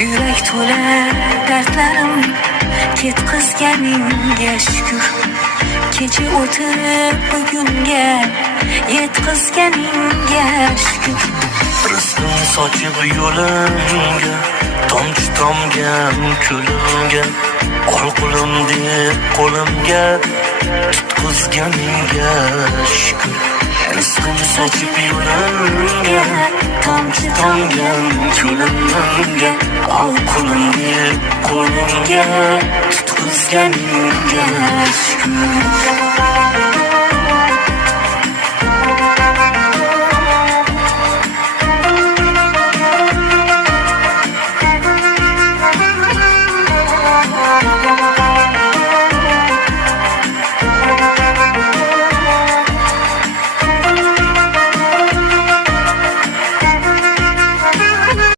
Yurak to'la dardlarim ketkizganingga shukr. Kecha o'tib bugunga yetkazganingga shukr. Rizqim sochib yo'limga, tomchi tomgan ko'limga, ol qo'lim deb qo'limga tutqizganingga shukr. Rizqim sochib yo'limga, tomchi tomgan ko'limga, ol qo'lim deb qo'limga tutqizganingga shukr.